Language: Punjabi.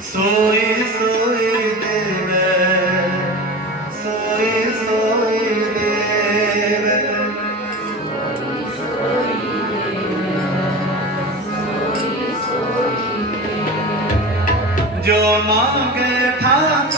ਸੋਈ ਸੋਈ ਦੇਵੇ ਸੋਈ ਸੋਈ ਦੇਵੇ। ਜੋ ਮੰਗੇ ਠਾਕੁਰ